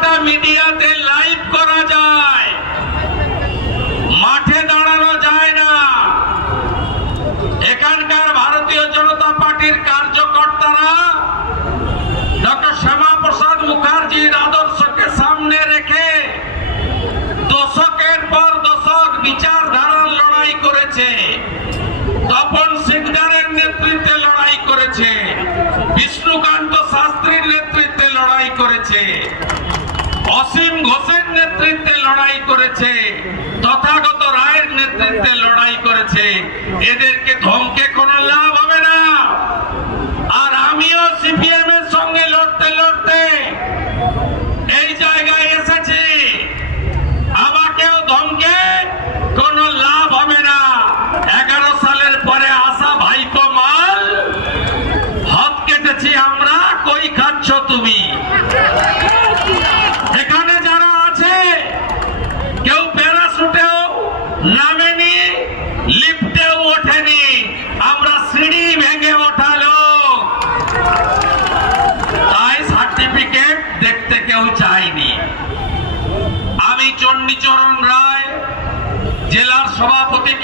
মিডিয়াতে লাইভ করা যায়। মাঠে দাঁড়ানো যায় না। এখানকার ভারতীয় জনতা পার্টির কার্যকর্তারা ডক্টর শ্যামা প্রসাদ মুখার্জির আদর্শকে সামনে রেখে দশকের পর দশক বিচারধারার লড়াই করেছে। তপন সিকদারের নেতৃত্বে লড়াই করেছে। বিষ্ণুকান্ত শাস্ত্রীর নেতৃত্বে লড়াই করেছে। অসীম ঘোষের নেতৃত্বে লড়াই করেছে, তথাগত রায়ের নেতৃত্বে লড়াই করেছে। এদেরকে ধমকে কোনো লাভ হবে না। আর আমিও সিপিএম এর সঙ্গে লড়তে লড়তে এই জায়গায় এসেছি। আমাকেও ধমকে কোনো লাভ হবে না। এগারো সালের পরে আসা ভাইপো মাল হাত কেটেছি আমরা, কই খাচ্ছ তুমি? নামেনি লিফটেও ওঠেনি। আমরা সিঁড়ি ভেঙে ওঠালো। তাই সার্টিফিকেট দেখতে কেউ চায়নি আমি চণ্ডীচরণ রায়, জেলার সভাপতি